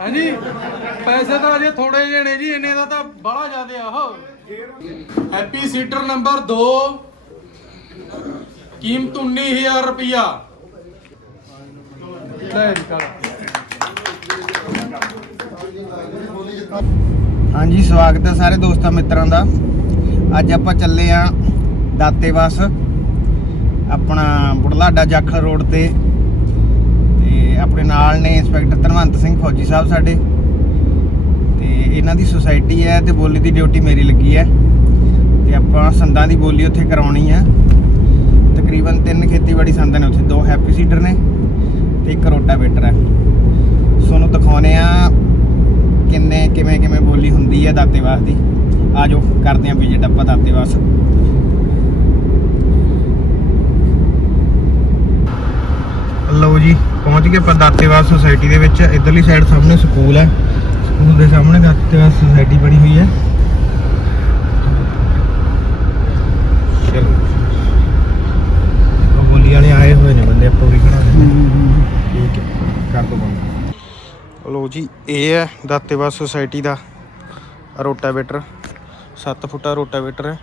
ਹਾਂਜੀ, ਪੈਸੇ ਤਾਂ ਅਜੇ ਥੋੜੇ ਜਿਹੇ ਨੇ ਜੀ, ਇੰਨੇ ਦਾ ਤਾਂ ਬੜਾ ਜ਼ਿਆਦੇ ਆ ਉਹ। ਹੈਪੀ ਸੀਟਰ ਨੰਬਰ 2 ਕੀਮਤ 19000 ਰੁਪਇਆ ਲੈ ਜੀ ਹਾਂਜੀ, ਸਵਾਗਤ ਹੈ ਸਾਰੇ ਦੋਸਤਾਂ ਮਿੱਤਰਾਂ ਦਾ। ਅੱਜ ਆਪਾਂ ਚੱਲੇ ਆ ਦਾਤੇਵਾਸ, ਆਪਣਾ ਬੁਢਲਾਡਾ ਜਾਖਲ ਰੋਡ ਤੇ। ਆਪਣੇ ਨਾਲ ਨੇ ਇੰਸਪੈਕਟਰ ਧਨਵੰਤ ਸਿੰਘ ਫੌਜੀ ਸਾਹਿਬ ਸਾਡੇ। ਤੇ ਇਹਨਾਂ ਦੀ ਸੁਸਾਇਟੀ ਹੈ ਤੇ ਬੋਲੀ ਦੀ ਡਿਊਟੀ ਮੇਰੀ ਲੱਗੀ ਹੈ। ਤੇ ਆਪਾਂ ਸੰਦਾਂ ਦੀ ਬੋਲੀ ਉੱਥੇ ਕਰਾਉਣੀ ਹੈ। ਤਕਰੀਬਨ ਤਿੰਨ ਖੇਤੀਬਾੜੀ ਸੰਦਾਂ ਨੇ ਉੱਥੇ, ਦੋ ਹੈਪੀ ਸੀਡਰ ਨੇ ਤੇ ਇੱਕ ਰੋਟਾਵੇਟਰ ਹੈ। ਤੁਹਾਨੂੰ ਦਿਖਾਉਨੇ ਆ ਕਿੰਨੇ, ਕਿਵੇਂ ਕਿਵੇਂ ਬੋਲੀ ਹੁੰਦੀ ਹੈ ਦਾਤੇਵਾਸ ਦੀ। ਆਜੋ, ਕਰਦੇ ਆਂ ਵਿਜਿਟ ਆਪਾਂ ਦਾਤੇਵਾਸ। ਲਓ ਜੀ। ਪਹੁੰਚ ਗਏ ਆਪਾਂ ਦਾਤੇਵਾਸ ਸੁਸਾਇਟੀ ਦੇ ਵਿੱਚ ਇਧਰਲੀ ਸਾਈਡ ਸਾਹਮਣੇ ਸਕੂਲ ਹੈ। ਸਕੂਲ ਦੇ ਸਾਹਮਣੇ ਦਾਤੇਵਾਸ ਸੁਸਾਇਟੀ ਬਣੀ ਹੋਈ ਹੈ। ਬੋਲੀ ਵਾਲੇ ਆਏ ਹੋਏ ਨੇ ਬੰਦੇ ਆਪਾਂ ਵੀ ਖੜਾ ਠੀਕ ਹੈ ਕਰ ਦੋ ਬੰਦ ਲੋ ਜੀ ਇਹ ਹੈ ਦਾਤੇਵਾਸ ਸੁਸਾਇਟੀ ਦਾ ਰੋਟਾਵੇਟਰ। 7 ਫੁੱਟਾ ਰੋਟਾਵੇਟਰ ਹੈ।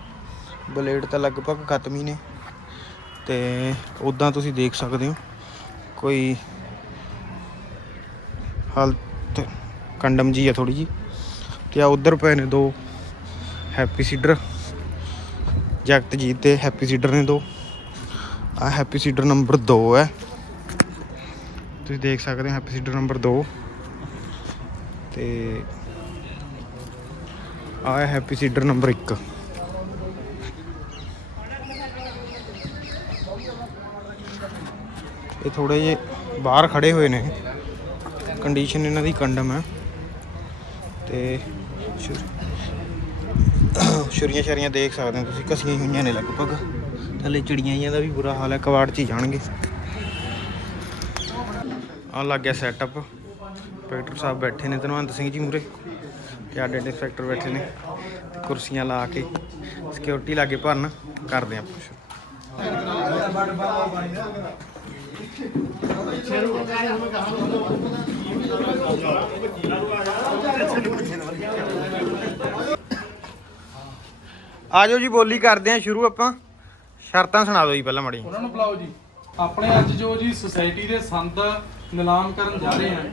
ਬਲੇਡ ਤਾਂ ਲਗਭਗ ਖਤਮ ਹੀ ਨੇ। ਤੇ ਉਦਾਂ ਤੁਸੀਂ ਦੇਖ ਸਕਦੇ ਹੋ ਕੋਈ ਹਾਲਤ ਕੰਡਮ ਜੀ ਹੈ ਥੋੜੀ ਜੀ ਤੇ ਆ ਉਧਰ ਪਏ ਨੇ ਦੋ ਹੈਪੀ ਸੀਡਰ। ਜਗਤ ਜਗਤਜੀਤ ਤੇ ਹੈਪੀ ਸੀਡਰ ਨੇ ਦੋ। ਆ ਹੈਪੀ ਸੀਡਰ ਨੰਬਰ 2 ਹੈ। ਤੁਸੀਂ ਦੇਖ ਸਕਦੇ ਹੋ ਹੈਪੀ ਸੀਡਰ ਨੰਬਰ 2 ਤੇ ਆ ਹੈਪੀ ਸੀਡਰ ਨੰਬਰ 1 ਇਹ ਥੋੜੇ ਜੇ ਬਾਹਰ ਖੜੇ ਹੋਏ ਨੇ। ਕੰਡੀਸ਼ਨ ਇਹਨਾਂ ਦੀ ਕੰਡਮ ਹੈ। ਤੇ ਛੁਰੀਆਂ ਛਰੀਆਂ ਦੇਖ ਸਕਦੇ ਹੋ ਤੁਸੀਂ ਕਸੀਆਂ ਹੋਈਆਂ ਨੇ ਲਗਭਗ। ਥੱਲੇ ਚਿੜੀਆਂ ਜਿਹੀਆਂ ਦਾ ਵੀ ਬੁਰਾ ਹਾਲ ਹੈ ਕਵਾੜ 'ਚ ਹੀ ਜਾਣਗੇ। ਆ ਲੱਗ ਗਿਆ ਸੈਟਅਪ ਇੰਸਪੈਕਟਰ ਸਾਹਿਬ ਬੈਠੇ ਨੇ, ਧਨਵੰਤ ਸਿੰਘ ਜੀ ਮੂਰੇ ਤੇ ਸਾਡੇ ਇੰਸਪੈਕਟਰ ਬੈਠੇ ਨੇ, ਤੇ ਕੁਰਸੀਆਂ ਲਾ ਕੇ ਸਿਕਿਉਰਿਟੀ ਲਾ ਕੇ ਭਰਨ ਕਰਦੇ ਆਪਾਂ ਸ਼ੁਰੂ। ਆਜੋ ਜੀ ਬੋਲੀ ਕਰਦੇ ਆ ਸ਼ੁਰੂ ਆਪਾਂ। ਸ਼ਰਤਾਂ ਸੁਣਾ ਦਿਓ ਜੀ ਪਹਿਲਾਂ ਮੜੀ ਉਹਨਾਂ ਨੂੰ ਬੁਲਾਓ ਜੀ। ਆਪਣੇ ਅੱਜ ਜੋ ਜੀ ਸੁਸਾਇਟੀ ਦੇ ਸੰਦ ਨਿਲਾਮ ਕਰਨ ਜਾ ਰਹੇ ਆ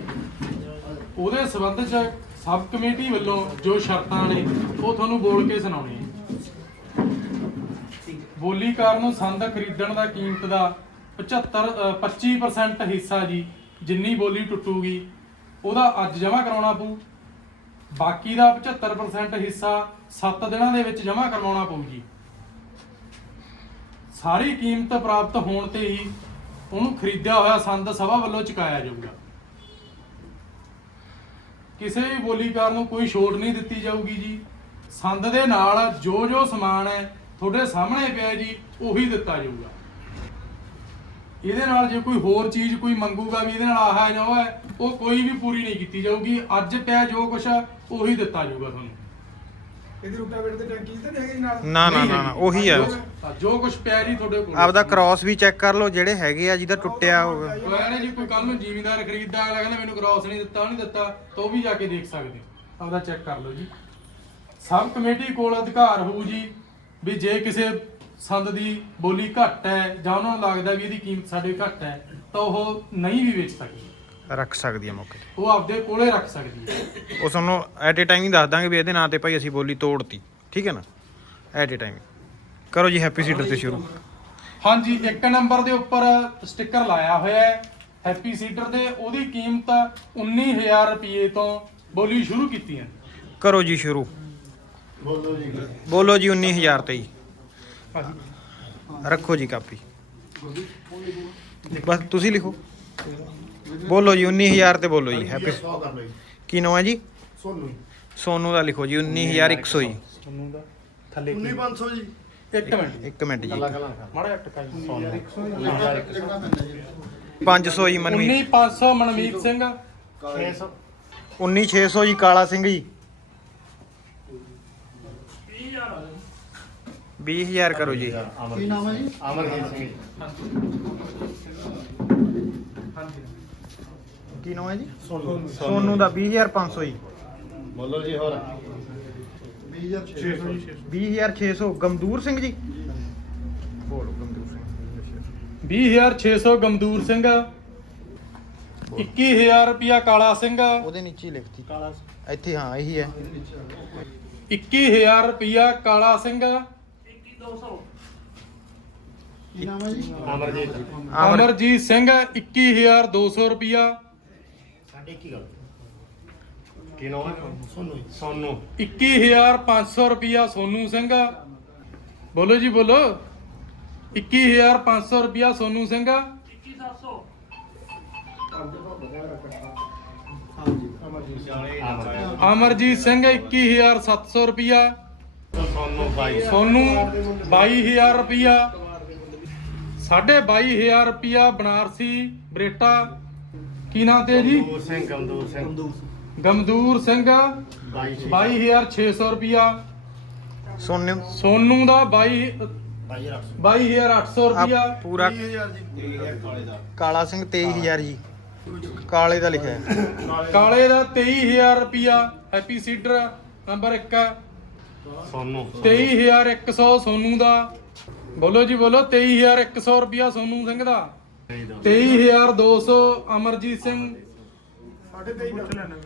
ਉਹਦੇ ਸਬੰਧ ਚ ਸਬ ਕਮੇਟੀ ਵੱਲੋਂ ਜੋ ਸ਼ਰਤਾਂ ਨੇ ਉਹ ਤੁਹਾਨੂੰ ਬੋਲ ਕੇ ਸੁਣਾਉਣੀਆਂ ਬੋਲੀਕਾਰ ਨੂੰ ਸੰਦ ਖਰੀਦਣ ਦਾ ਕੀਮਤ ਦਾ 75 ਅ, 25% ਹਿੱਸਾ ਜੀ ਜਿੰਨੀ ਬੋਲੀ ਟੁੱਟੂਗੀ ਉਹਦਾ ਅੱਜ ਜਮ੍ਹਾਂ ਕਰਾਉਣਾ ਪਊ। ਬਾਕੀ ਦਾ 75% ਹਿੱਸਾ 7 ਦਿਨਾਂ ਦੇ ਵਿੱਚ ਜਮ੍ਹਾਂ ਕਰਵਾਉਣਾ ਪਊ ਜੀ ਸਾਰੀ ਕੀਮਤ ਪ੍ਰਾਪਤ ਹੋਣ ਤੇ ਹੀ ਉਹਨੂੰ ਖਰੀਦਿਆ ਹੋਇਆ ਸੰਦ ਸਭਾ ਵੱਲੋਂ ਚੁਕਾਇਆ ਜਾਊਗਾ। ਕਿਸੇ ਵੀ ਬੋਲੀਕਾਰ ਨੂੰ ਕੋਈ ਛੋਟ ਨਹੀਂ ਦਿੱਤੀ ਜਾਊਗੀ ਜੀ। ਸੰਦ ਦੇ ਨਾਲ ਜੋ ਜੋ ਸਮਾਨ ਹੈ ਤੁਹਾਡੇ ਸਾਹਮਣੇ ਪਿਆ ਜੀ, ਉਹੀ ਦਿੱਤਾ ਜਾਊਗਾ। ਇਹਦੇ ਨਾਲ ਜੇ ਕੋਈ ਹੋਰ ਚੀਜ਼ ਕੋਈ ਮੰਗੂਗਾ ਵੀ ਇਹਦੇ ਨਾਲ ਆਹ ਹੈ ਜਾਂ ਹੈ ਉਹ ਕੋਈ ਵੀ ਪੂਰੀ ਨਹੀਂ ਕੀਤੀ ਜਾਊਗੀ। ਅੱਜ ਪਿਆ ਜੋ ਕੁਛ ਹੈ ਉਹੀ ਦਿੱਤਾ ਜਾਊਗਾ ਤੁਹਾਨੂੰ। ਇਹਦੀ ਰੂਟਾਵੇਟਰ ਦੇ ਟੈਂਕੀ ਤਾਂ ਨਹੀਂ ਹੈਗੇ ਜੀ ਨਾਲ? ਨਾ ਨਾ ਨਾ ਨਾ, ਉਹੀ ਆ। ਜੋ- ਜੋ ਕੁਛ ਪਿਆ ਜੀ ਤੁਹਾਡੇ ਕੋਲ। ਆਪਦਾ ਕ੍ਰਾਸ ਵੀ ਚੈੱਕ ਕਰ ਲਓ ਜਿਹੜੇ ਹੈਗੇ ਆ ਜਿਹਦਾ ਟੁੱਟਿਆ ਹੋਵੇ। ਉਹ ਕਹਿੰਦੇ ਜੀ ਕੋਈ ਕੱਲ ਨੂੰ ਜ਼ਿਮੀਂਦਾਰ ਖਰੀਦਦਾ ਅਗਲਾ ਕਹਿੰਦਾ ਮੈਨੂੰ ਕ੍ਰਾਸ ਨਹੀਂ ਦਿੱਤਾ ਉਹ ਨਹੀਂ ਦਿੱਤਾ ਤਾਂ ਉਹ ਵੀ ਜਾ ਕੇ ਦੇਖ ਸਕਦੇ। ਹੋ ਆਪਦਾ ਚੈੱਕ ਕਰ ਲਓ ਜੀ। ਸਬ ਕਮੇਟੀ ਕੋਲ ਅਧਿਕਾਰ ਹੋਊ ਜੀ ਵੀ ਜੇ ਕਿਸੇ ਸੰਦ ਦੀ ਬੋਲੀ ਘੱਟ ਹੈ ਜਾਂ ਉਹਨਾਂ ਨੂੰ ਲੱਗਦਾ ਵੀ ਇਹਦੀ ਕੀਮਤ ਸਾਡੇ ਘੱਟ ਹੈ ਤਾਂ ਉਹ ਨਹੀਂ ਵੀ ਵੇਚ ਸਕਦੀ। ਰੱਖ ਸਕਦੀ ਆ ਮੌਕੇ ਤੇ। ਉਹ ਆਪਦੇ ਕੋਲੇ ਰੱਖ ਸਕਦੀ ਹੈ ਉਹ ਤੁਹਾਨੂੰ ਐਟ ਏ ਟਾਈਮ ਹੀ ਦੱਸ ਦਾਂਗੇ ਵੀ ਇਹਦੇ ਨਾਂ ਤੇ ਭਾਈ ਅਸੀਂ ਬੋਲੀ ਤੋੜਤੀ। ਠੀਕ ਹੈ ਨਾ? ਐਟ ਏ ਟਾਈਮ ਕਰੋ ਜੀ ਹੈਪੀ ਸੀਡਰ ਤੇ ਸ਼ੁਰੂ। ਹਾਂਜੀ ਇੱਕ ਨੰਬਰ ਦੇ ਉੱਪਰ ਸਟicker ਲਾਇਆ ਹੋਇਆ ਹੈ। ਹੈਪੀ ਸੀਡਰ ਦੇ ਉਹਦੀ ਕੀਮਤ 19000 ਰੁਪਏ ਤੋਂ ਬੋਲੀ ਸ਼ੁਰੂ ਕੀਤੀ ਹੈ। ਕਰੋ ਜੀ ਸ਼ੁਰੂ। ਬੋਲੋ ਜੀ। 19000 ਤੇ ਜੀ ਰੱਖੋ ਜੀ ਕਾਪੀ। ਬਸ ਤੁਸੀਂ ਲਿਖੋ। ਬੋਲੋ ਜੀ 19000 ਤੇ ਬੋਲੋ ਜੀ ਹੈਪੀ। ਕੀ ਨਾਮ ਹੈ ਜੀ। ਸੋਨੂੰ ਸੋਨੂ ਦਾ ਲਿਖੋ ਜੀ 19100 ਜੀ। ਤੁਹਾਨੂੰ ਦਾ ਥੱਲੇ 19500 ਜੀ। ਇੱਕ ਮਿੰਟ ਇੱਕ ਮਿੰਟ ਜੀ। ਮਾੜਾ ਜਿਹਾ ਟਕਾਈ 500 ਜੀ। ਮਨਮੀਤ। 19500 ਮਨਮੀਤ ਸਿੰਘ। 19600 ਜੀ ਕਾਲਾ ਸਿੰਘ ਜੀ। 20000 ਕਰੋ ਜੀ। ਕੀ ਨਾਮ ਹੈ ਜੀ? ਹਾਂਜੀ ਕੀ ਨਾਮ ਹੈ ਜੀ? ਸੋਨੂ। ਦਾ 20500 ਜੀ। ਬੋਲੋ ਜੀ ਹੋਰ। 20600 ਜੀ। 20600 ਗਮਦੂਰ ਸਿੰਘ ਜੀ? ਬੋਲੋ ਗਮਦੂਰ ਸਿੰਘ। 20600 ਗਮਦੂਰ ਸਿੰਘ। 21000 ਰੁਪਿਆ ਕਾਲਾ ਸਿੰਘ। ਉਹਦੇ ਨੀਚੇ ਹੀ ਲਿਖਤੀ। ਇੱਥੇ ਹਾਂ ਇਹੀ ਹੈ। 21000 ਰੁਪਿਆ ਕਾਲਾ ਸਿੰਘ। ਕੀ ਨਾਮ ਹੈ ਜੀ? ਅਮਰਜੀਤ। ਅਮਰ ਅਮਰਜੀਤ ਸਿੰਘ 21200 ਰੁਪਿਆ ਸਾਡੇ ਕੀ ਗੱਲ। ਕੀ ਨਾਮ ਹੈ? ਸੋਨੂ ਸੋਨੂ। 21500 ਰੁਪਿਆ ਸੋਨੂ ਸਿੰਘ। ਬੋਲੋ ਜੀ ਬੋਲੋ। 21500 ਰੁਪਿਆ ਸੋਨੂ ਸਿੰਘ। ਅਮਰਜੀਤ ਅਮਰਜੀਤ ਸਿੰਘ 21700 ਰੁਪਿਆ ਸੋਨੂ ਬਾਈ। ਸੋਨੂ 22000 ਰੁਪਿਆ ਸਾਢੇ 22000 ਰੁਪਿਆ ਬਨਾਰਸੀ ਬਰੇਟਾ। ਕੀ ਨਾਂ ਤੇ ਜੀ? ਗਮਦੂਰ ਸਿੰਘ ਗਮਦੂਰ ਸਿੰਘ। ਗਮਦੂਰ ਸਿੰਘ। ਬਾਈ 22600 ਰੁਪਿਆ ਸੋਨੂ। ਸੋਨੂ ਦਾ 22 ਬਾਈ ਰੱਖ 22800 ਆ ਰੁਪਿਆ ਪੂਰਾ 20000 ਜੀ। ਕਾਲਾ ਸਿੰਘ 23000 ਜੀ। ਕਾਲੇ ਦਾ ਲਿਖਿਆ ਹੈ। ਕਾਲੇ ਦਾ 23000 ਰੁਪਿਆ happy seeder number 1 Sonu. 23100 Sonu ਦਾ। ਬੋਲੋ ਜੀ ਬੋਲੋ। 23100 ਰੁਪਿਆ ਸੋਨੂ ਸਿੰਘ ਦਾ। 23200 ਅਮਰਜੀਤ ਸਿੰਘ। ਸਾਡੇ ਤੇ ਹੀ ਪੁੱਛ ਲੈਣਾ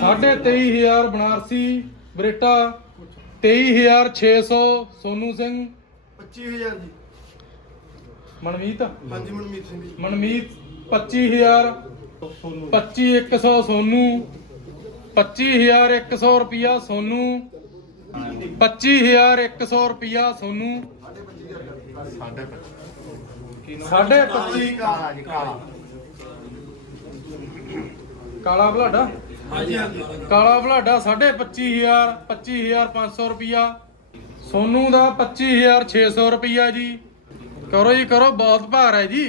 ਸਾਢੇ 23000 ਬਨਾਰਸੀ ਬਰੇਟਾ 23600 ਸੋਨੂ ਸਿੰਘ। 25000 ਜੀ। ਮਨਮੀਤ। ਹਾਂਜੀ ਮਨਮੀਤ ਸਿੰਘ ਜੀ। ਮਨਮੀਤ 25000 25100 ਸੋਨੂ। 25100 ਰੁਪਿਆ ਸੋਨੂ। 25100 ਰੁਪਿਆ ਸੋਨੂ ਸਾਡੇ ਸਾਢੇ 25 ਕਾਲਾ ਜੀ ਕਾਲਾ। ਕਾਲਾ। ਬਲਾਡਾ? ਹਾਂਜੀ ਹਾਂਜੀ। ਕਾਲਾ ਬਲਾਡਾ ਸਾਢੇ 25000 25500 ਰੁਪਿਆ ਸੋਨੂ ਦਾ 25600 ਰੁਪਿਆ ਜੀ। ਕਰੋ ਜੀ ਕਰੋ ਬਹੁਤ ਭਾਰ ਹੈ ਜੀ।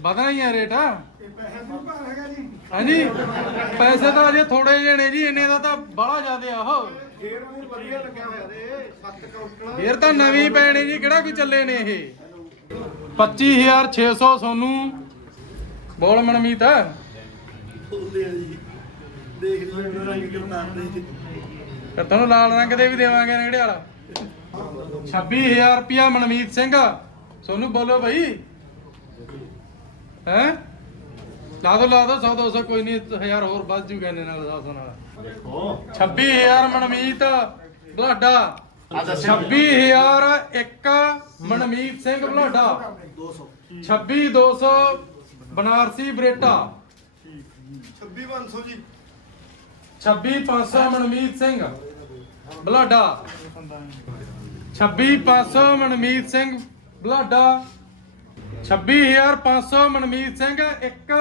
ਵਧਣਾ ਹੀ ਹੈ। ਰੇਟ ਇਹ ਪੈਸੇ ਤੋਂ ਭਾਰ ਹੈਗਾ ਜੀ। ਹਾਂਜੀ ਪੈਸੇ ਤਾਂ ਅਜੇ ਥੋੜੇ ਜਿਹੇ ਨੇ ਜੀ ਇੰਨੇ ਦਾ ਤਾਂ ਬੜਾ ਜ਼ਿਆਦੇ ਆ ਉਹ। ਫੇਰ ਉਹ ਵਧੀਆ ਲੱਗਿਆ ਹੋਇਆ ਦੇ ਸੱਤ ਕਾਉਂਟਣਾ ਫੇਰ ਤਾਂ ਨਵੀਂ ਪੈਣੀ ਜੀ ਕਿਹੜਾ ਕੋਈ ਚੱਲੇ ਨੇ ਇਹ। 25600 ਸੋਨੂੰ। ਬੋਲ ਮਨਮੀਤ। ਬੋਲਦੇ ਆ ਜੀ। ਦੇਖ ਲਈ ਉਹਨਾਂ ਰੰਗ ਕਿਰਤਾਰ ਦੇ ਜੀ। ਫਿਰ ਤੁਹਾਨੂੰ ਲਾਲ ਰੰਗ ਦੇ ਵੀ ਦੇਵਾਂਗੇ ਨੇੜੇ ਵਾਲਾ। 26000 ਰੁਪਿਆ ਮਨਮੀਤ ਸਿੰਘ। ਸੋਨੂੰ ਬੋਲੋ ਭਾਈ ਹੈ? ਲਾ ਦੋ ਲਾ ਦੋ 100 200 ਕੋਈ ਨਹੀਂ 1000 ਹੋਰ ਵੱਧ ਜੂਗਾ ਇਹਨੇ ਨਾਲ 100 ਨਾਲ। ਦੇਖੋ। 26000 ਮਨਮੀਤ ਬਲਾਡਾ ਆ ਦੱਸਿਓ 26000 ਇੱਕ ਮਨਮੀਤ ਸਿੰਘ ਬਲਾਡਾ। 200 26200 ਬਨਾਰਸੀ ਬਰੇਟਾ। 26500 ਜੀ। 26500 ਮਨਮੀਤ ਸਿੰਘ ਬਲਾਡਾ। 26500 ਮਨਮੀਤ ਸਿੰਘ ਬਲਾਡਾ। 26500 ਮਨਮੀਤ ਸਿੰਘ ਇੱਕ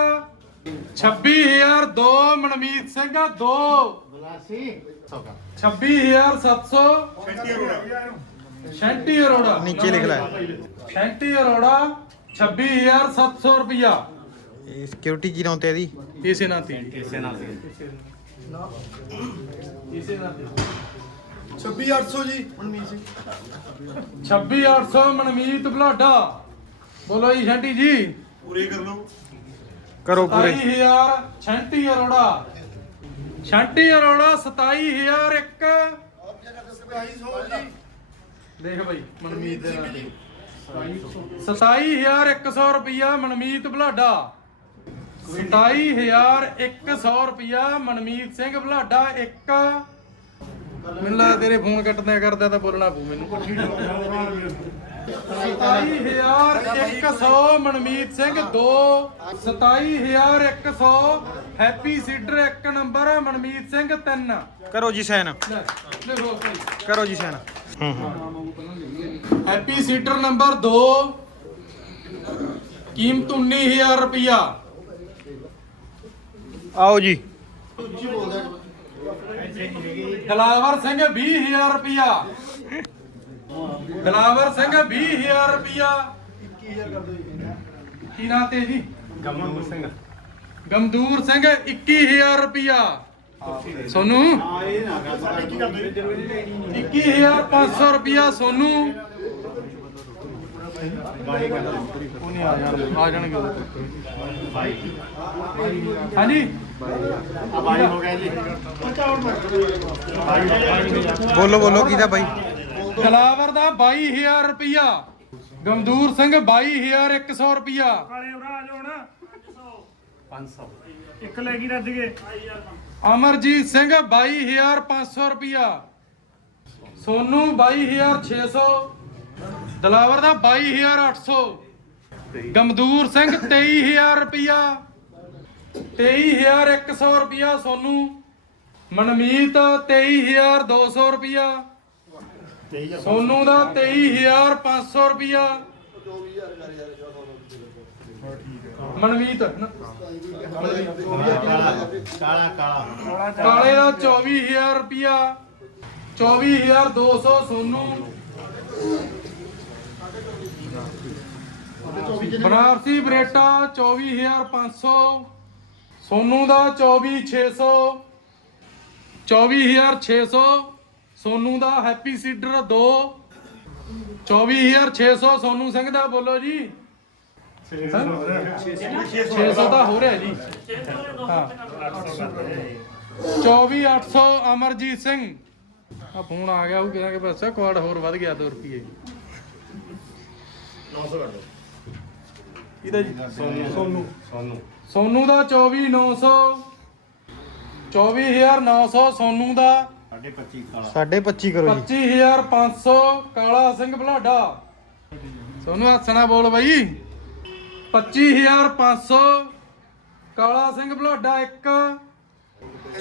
26002 ਮਨਮੀਤ ਸਿੰਘ ਦੋ। ਬਲਾਸੀ। ਸੋਗਾ 26700 ਸ਼ੈਂਟੀ ਅਰੋੜਾ। ਨੀਚੇ ਲਿਖ ਲੈ। ਸ਼ੈਂਟੀ ਅਰੋੜਾ 26700 ਰੁਪਿਆ ਇਹ ਸਿਕਿਉਰਿਟੀ ਕੀ ਨਾਮ ਤੇ ਇਹਦੀ? ਇਸੇ ਨਾਂ ਤੇ। ਇਸੇ ਨਾਲ ਸੀ ਇਸੇ ਨਾਂ ਤੇ। 26800 ਜੀ। ਮਨਮੀਤ ਸਿੰਘ। 26800 ਮਨਮੀਤ ਬਲਾਡਾ। ਬੋਲੋ ਜੀ ਸ਼ੈਂਟੀ ਜੀ। ਪੂਰੇ ਕਰ ਲਓ। ਕਰੋ ਪੂਰੇ। 27000 ਸ਼ੈਂਟੀ ਅਰੋੜਾ। ਸ਼ੈਂਟੀ ਅਰੋੜਾ 27000 ਇੱਕ। 27000 ਜੀ ਦੇਖ ਬਈ, ਮਨਮੀਤ ਦੇ ਨਾਂ ਤੇ 27100 ਰੁਪਿਆ ਮਨਮੀਤ ਬਲਾਡਾ। 27100 ਰੁਪਿਆ ਮਨਮੀਤ ਸਿੰਘ ਬਲਾਡਾ, ਇੱਕ। ਮੈਨੂੰ ਲੱਗਦਾ ਤੇਰੇ ਫੋਨ ਕੱਟਦਿਆਂ ਕਰਦਾ ਤਾਂ ਬੋਲਣਾ ਪਊ ਮੈਨੂੰ। 27100 ਮਨਮੀਤ ਸਿੰਘ 2 27100 ਹੈਪੀ ਸੀਡਰ ਇੱਕ ਨੰਬਰ ਮਨਮੀਤ ਸਿੰਘ 3 ਕਰੋ ਜੀ ਸਾਈਨ ਕਰੋ ਜੀ ਸਾਈਨ ਹੂੰ ਹੂੰ। ਹੈਪੀ ਸੀਟਰ ਨੰਬਰ 2 ਕੀਮਤ 19000 ਰੁਪਿਆ ਆਓ ਜੀ। ਦਲਾਵਰ ਸਿੰਘ 20000 ਰੁਪਿਆ ਦਲਾਵਰ ਸਿੰਘ 20000 ਰੁਪਿਆ 21000 ਕਰ ਦਿਓ ਜੀ ਕੀ ਨਾਂ ਤੇ ਜੀ? ਗਮਦੂਰ ਸਿੰਘ। ਗਮਦੂਰ ਸਿੰਘ 21000 ਰੁਪਿਆ ਸੋਨੂੰ? ਹਾਂ ਇਹ ਨਾ ਕਰ ਸਾਡੇ ਕੀ ਕਰ ਦਿਓ 21500 ਰੁਪਿਆ ਸੋਨੂੰ। ਬਾਈ ਕਹਿੰਦਾ ਉਹ ਨਹੀਂ ਆ ਯਾਰ ਆ ਜਾਣਗੇ। ਬਾਈ ਹਾਂਜੀ। ਆ ਬਾਈ ਹੋ ਗਿਆ ਜੀ। ਬੋਲੋ ਬੋਲੋ ਕਿਹਦਾ ਬਾਈ? ਕਲਾਵਰ ਦਾ 22000 ਰੁਪਇਆ ਗਮਦੂਰ ਸਿੰਘ 22100 ਰੁਪਇਆ ਕਾਲੇ ਉਰਾ ਆ ਜਾਓ ਨਾ 500 ਇੱਕ ਲੈ ਗਈ ਰੱਜ ਕੇ। ਅਮਰਜੀਤ ਸਿੰਘ 22500 ਰੁਪਇਆ ਸੋਨੂ 22600 ਦਲਾਵਰ ਦਾ 22800 ਗਮਦੂਰ ਸਿੰਘ 23000 ਰੁਪਇਆ 23100 ਰੁਪਇਆ ਸੋਨੂ। ਮਨਮੀਤ 23200 ਰੁਪਇਆ ਸੋਨੂ ਦਾ 23500 ਰੁਪਇਆ। ਮਨਮੀਤ ਨਾ? ਕਾਲਾ ਕਾਲਾ ਕਾਲੇ ਦਾ 24000 ਰੁਪਿਆ 24200 ਸੋਨੂ। ਬਨਾਰਸੀ ਬਰੇਟਾ 24500 ਸੋਨੂ ਦਾ 24600 24600 ਸੋਨੂ ਦਾ ਹੈਪੀ ਸੀਡਰ 2 24600 ਸੋਨੂ ਸਿੰਘ ਦਾ ਬੋਲੋ ਜੀ। 600 ਤਾਂ ਹੋ ਰਿਹਾ। ਜੀ। ਹਾਂ। 24800 ਅਮਰਜੀਤ ਸਿੰਘ। ਆ ਫੋਨ ਆ ਗਿਆ ਉਹ ਕਹਿੰਦਾ ਕਿ ਬਸ ਕੁਆਡ ਹੋਰ ਵੱਧ ਗਿਆ 2 ਰੁਪਏ 900 ਕਰ ਦੋ ਇਹਦਾ ਜੀ? ਸੋਨੂ। ਸੋਨੂ। ਸੋਨੂ। ਸੋਨੂ ਦਾ 24900 24900 ਸੋਨੂ ਦਾ। 25 ਕਾਲਾ। ਸਾਢੇ 25 ਕਰੋ ਜੀ। 25500 ਕਾਲਾ ਸਿੰਘ ਬਲਾਡਾ। ਸੋਨੂ ਹੱਸਣਾ ਬੋਲ ਬਾਈ। 25500 ਕਾਲਾ ਸਿੰਘ ਬਲਾਡਾ 1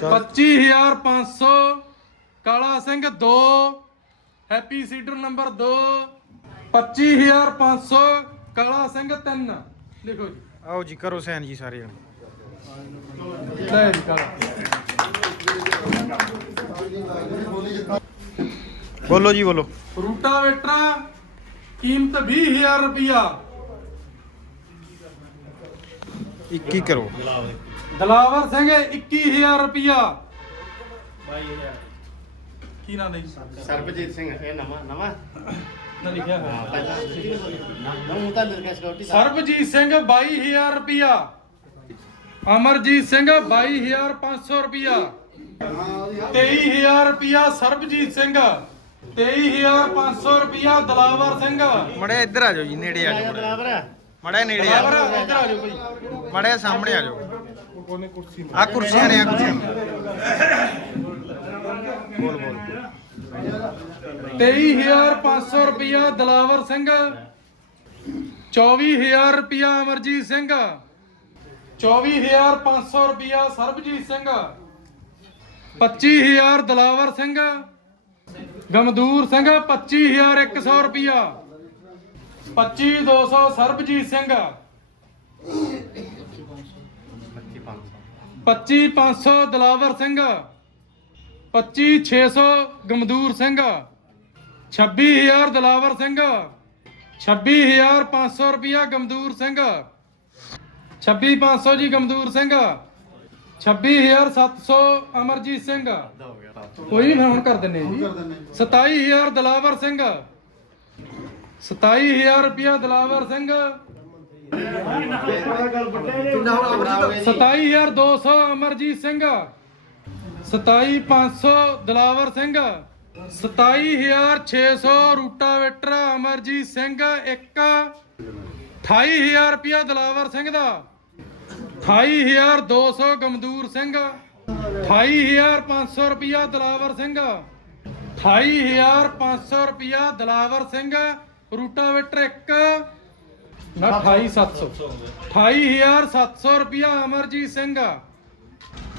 25500 ਕਾਲਾ ਸਿੰਘ 2 ਹੈਪੀ ਸੀਡਰ ਨੰਬਰ 2 25500 ਕਾਲਾ ਸਿੰਘ 3 ਲਿਖੋ ਜੀ। ਆਓ ਜੀ ਕਰੋ ਸੈਨ ਜੀ ਸਾਰੇ ਜਣੇ ਲੈ ਜੀ ਕਾਲਾ। ਬੋਲੋ ਜੀ ਬੋਲੋ। ਰੂਟਾਵੇਟਰ ਕੀਮਤ 20000 ਰੁਪਿਆ 21 ਕਰੋ। ਦਲਾਵਰ ਸਿੰਘ 21000 ਰੁਪਿਆ ਕੀ ਨਾਮ ਹੈ ਸਰਬਜੀਤ ਸਿੰਘ ਇਹ ਨਵਾਂ ਨਵਾਂ। ਨਾ ਲਿਖਿਆ ਸਰਬਜੀਤ ਸਿੰਘ 22000 ਰੁਪਿਆ ਅਮਰਜੀਤ ਸਿੰਘ 22500 ਰੁਪਿਆ 23000 ਰੁਪਿਆ ਸਰਬਜੀਤ ਸਿੰਘ 23500 ਰੁਪਿਆ ਦਲਾਵਰ ਸਿੰਘ। ਮੜਿਆ ਇੱਧਰ ਆ ਜਾਓ ਜੀ ਨੇੜੇ ਆ ਜਾਓ ਮੜਿਆ ਨੇੜੇ ਆ ਦਲਾਵਰ ਜਾਓ ਇੱਧਰ ਆ ਜਾਓ ਭਾਈ। ਮੜਿਆ ਸਾਹਮਣੇ ਆ ਜਾਓ। ਆ ਕੁਰਸੀਆਂ ਨੇ ਆ ਕੁਰਸੀਆਂ ਬੋਲ ਬੋਲ। 23500 ਰੁਪਿਆ ਦਲਾਵਰ ਸਿੰਘ 24000 ਰੁਪਿਆ ਅਮਰਜੀਤ ਸਿੰਘ 24500 ਰੁਪਿਆ ਸਰਬਜੀਤ ਸਿੰਘ। 25000 ਦਲਾਵਰ ਸਿੰਘ। ਗਮਦੂਰ ਸਿੰਘ 25100 ਰੁਪਿਆ 25200 ਸਰਬਜੀਤ ਸਿੰਘ। 2500 25500 ਦਲਾਵਰ ਸਿੰਘ। 25600 ਗਮਦੂਰ ਸਿੰਘ। 26000 ਦਲਾਵਰ ਸਿੰਘ। 26500 ਰੁਪਿਆ ਗਮਦੂਰ ਸਿੰਘ। 26500 ਜੀ ਗਮਦੂਰ ਸਿੰਘ। 26700 ਅਮਰਜੀਤ ਸਿੰਘ। ਕੋਈ ਨਹੀਂ ਹੁਣ ਕਰ ਦਿੰਨੇ ਜੀ। 27000 ਦਲਾਵਰ ਸਿੰਘ। 27000 ਰੁਪਿਆ ਦਲਾਵਰ ਸਿੰਘ। 27200 ਅਮਰਜੀਤ? ਸਿੰਘ। 27500 ਦਲਾਵਰ ਸਿੰਘ। 27600 ਰੂਟਾਵੇਟਰ ਅਮਰਜੀਤ ਸਿੰਘ 1 28000 ਰੁਪਿਆ ਦਲਾਵਰ ਸਿੰਘ ਦਾ। 28200 ਗਮਦੂਰ ਸਿੰਘ। 28500 ਰੁਪਿਆ ਦਲਾਵਰ ਸਿੰਘ। 28500 ਰੁਪਿਆ ਦਲਾਵਰ ਸਿੰਘ। ਰੂਟਾਵੇਟਰ 1 ਨਾ 28700 28700 ਰੁਪਿਆ ਅਮਰਜੀਤ ਸਿੰਘ।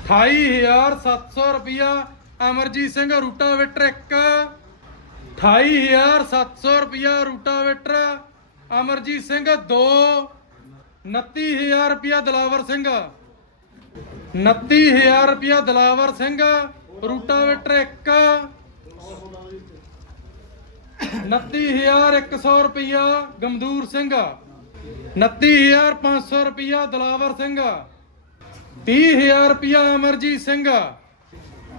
28700 ਰੁਪਿਆ ਅਮਰਜੀਤ ਸਿੰਘ ਰੂਟਾਵੇਟਰ 1 28700 ਰੁਪਿਆ ਰੂਟਾਵੇਟਰ ਅਮਰਜੀਤ ਸਿੰਘ 2 29000 ਰੁਪਿਆ ਦਲਾਵਰ ਸਿੰਘ। 29000 ਰੁਪਿਆ ਦਲਾਵਰ ਸਿੰਘ, ਰੂਟਾਵੇਟਰ 1 29100 ਰੁਪਿਆ ਗਮਦੂਰ ਸਿੰਘ। 29500 ਰੁਪਿਆ ਦਲਾਵਰ ਸਿੰਘ। 30000 ਰੁਪਿਆ ਅਮਰਜੀਤ ਸਿੰਘ।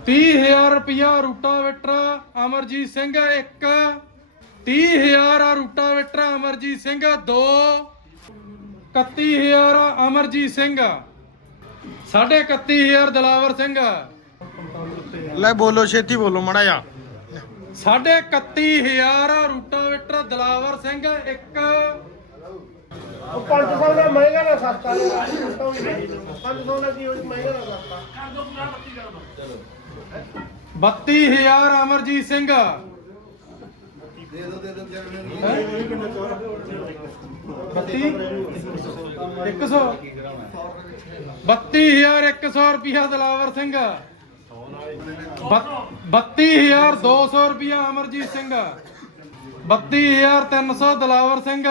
30000 ਰੁਪਿਆ ਰੂਟਾਵੇਟਰ ਅਮਰਜੀਤ ਸਿੰਘ 1 30000 ਆ ਰੂਟਾਵੇਟਰ ਅਮਰਜੀਤ ਸਿੰਘ 2 31000 ਆ ਅਮਰਜੀਤ ਸਿੰਘ। ਸਾਢੇ 31000 ਦਲਾਵਰ ਸਿੰਘ। ਲੈ ਬੋਲੋ ਛੇਤੀ ਬੋਲੋ ਮੜਾ ਜਾ ਸਾਢੇ 31000 ਆ ਰੂਟਾਵੇਟਰ ਦਲਾਵਰ ਸਿੰਘ ਇੱਕ 500 ਦਾ ਮਹਿੰਗਾ ਨਾ ਸਸਤਾ ਨੇ 500 ਦਾ ਕੀ ਹੋਈ ਮਹਿੰਗਾ ਨਾ ਸਸਤਾ। 32000 ਅਮਰਜੀਤ ਸਿੰਘ। ਦੇ ਦੋ ਦੇ ਦੋ 100 32100 ਰੁਪਿਆ ਦਲਾਵਰ ਸਿੰਘ। 32200 ਰੁਪਿਆ ਅਮਰਜੀਤ ਸਿੰਘ। 32300 ਦਲਾਵਰ ਸਿੰਘ।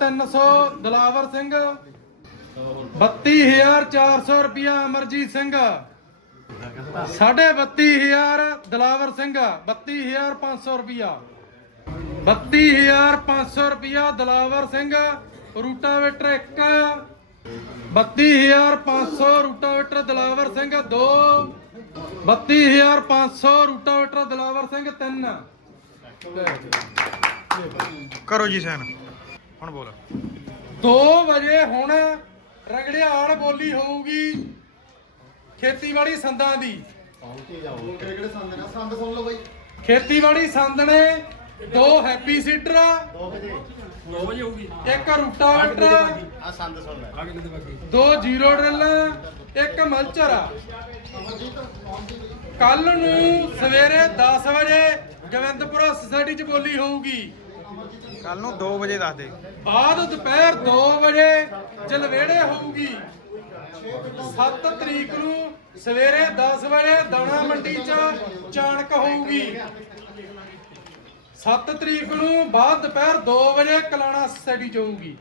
ਤਿੰਨ ਸੌ ਦਲਾਵਰ ਸਿੰਘ। ਬੱਤੀ ਹਜ਼ਾਰ ਚਾਰ ਸੌ ਰੁਪਿਆ ਅਮਰਜੀਤ ਸਿੰਘ। ਸਾਢੇ ਬੱਤੀ ਹਜ਼ਾਰ ਦਲਾਵਰ ਸਿੰਘ ਬੱਤੀ ਹਜ਼ਾਰ ਪੰਜ ਸੌ ਰੁਪਿਆ ਬੱਤੀ ਹਜ਼ਾਰ ਪੰਜ ਸੌ ਰੁਪਿਆ ਦਲਾਵਰ ਸਿੰਘ ਰੂਟਾਵੇਟਰ ਇੱਕ। ਬੱਤੀ ਹਜ਼ਾਰ ਪੰਜ ਸੌ ਰੂਟਾਵੇਟਰ ਦਲਾਵਰ ਸਿੰਘ ਦੋ। ਬੱਤੀ ਹਜ਼ਾਰ ਪੰਜ ਸੌ ਰੂਟਾਵੇਟਰ ਦਲਾਵਰ ਸਿੰਘ ਤਿੰਨ। ਕਰੋ ਜੀ ਸੈਨ ਹੁਣ ਬੋਲ। 2 ਵਜੇ ਹੁਣ ਰਗੜਿਆਲ ਬੋਲੀ ਹੋਊਗੀ। ਖੇਤੀਬਾੜੀ ਸੰਦਾਂ ਦੀ। ਕਿਹੜੇ ਸੰਦ ਨੇ? ਸੰਦ ਸੁਣ ਲਓ ਬਾਈ। ਖੇਤੀਬਾੜੀ ਸੰਦ ਨੇ ਦੋ ਹੈਪੀ ਸੀਟਰ 2 ਵਜੇ। ਇੱਕ ਰੂਟਾਵੇਟਰ ਆ ਸੰਦ ਸੁਣ ਲੈ। ਦੋ ਜ਼ੀਰੋ ਡਰਿਲ ਇੱਕ ਮਲਚਰ। ਕੱਲ ਨੂੰ ਸਵੇਰੇ 10 ਵਜੇ ਗਵਿੰਦਪੁਰਾ ਸੁਸਾਇਟੀ 'ਚ ਬੋਲੀ ਹੋਊਗੀ। ਕੱਲ ਨੂੰ 2 ਵਜੇ ਦੱਸ ਦੇ। ਬਾਅਦ ਦੁਪਹਿਰ 2 ਵਜੇ ਜਲਵੇੜੇ ਹੋਊਗੀ। 7 ਤਰੀਕ ਨੂੰ ਸਵੇਰੇ 10 ਵਜੇ ਦਾਣਾ ਮੰਡੀ 'ਚ ਚਾਣਕ ਹੋਊਗੀ। 7 ਤਰੀਕ ਨੂੰ ਬਾਅਦ ਦੁਪਹਿਰ 2 ਵਜੇ ਕਲਾਣਾ ਸੋਸਾਇਟੀ 'ਚ ਹੋਊਗੀ।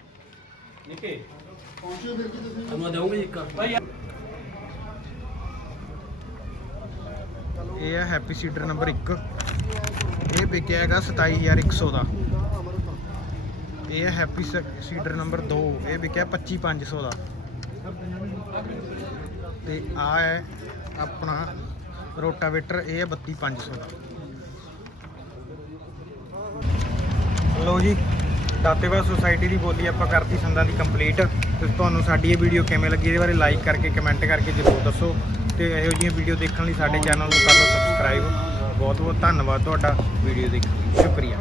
ਇਹ ਹੈ ਹੈਪੀ ਸੀਡਰ ਨੰਬਰ 1 ਇਹ ਵਿਕਿਆ ਹੈਗਾ 27100 ਦਾ। ਇਹ ਹੈ ਹੈਪੀ ਸੀਡਰ ਨੰਬਰ 2 ਇਹ ਵਿਕਿਆ 25500 ਦਾ। ਤੇ ਆ ਹੈ ਆਪਣਾ ਰੋਟਾਵੇਟਰ ਇਹ ਹੈ 32500 ਦਾ। ਲੋ ਜੀ ਦਾਤੇਵਾ ਸੁਸਾਇਟੀ ਦੀ ਬੋਲੀ ਆਪਾਂ ਕਰਤੀ ਸੰਦਾਂ ਦੀ ਕੰਪਲੀਟ। ਤੇ ਤੁਹਾਨੂੰ ਸਾਡੀ ਇਹ ਵੀਡੀਓ ਕਿਵੇਂ ਲੱਗੀ ਇਹਦੇ ਬਾਰੇ ਲਾਈਕ ਕਰਕੇ ਕਮੈਂਟ ਕਰਕੇ ਜ਼ਰੂਰ ਦੱਸੋ। ਤੇ ਇਹੋ ਜਿਹੀਆਂ ਵੀਡੀਓ ਦੇਖਣ ਲਈ ਸਾਡੇ ਚੈਨਲ ਨੂੰ ਕਰ ਲਓ ਸਬਸਕ੍ਰਾਈਬ ਬਹੁਤ ਬਹੁਤ ਧੰਨਵਾਦ ਤੁਹਾਡਾ। ਵੀਡੀਓ ਦੇਖਣ ਲਈ। ਸ਼ੁਕਰੀਆ।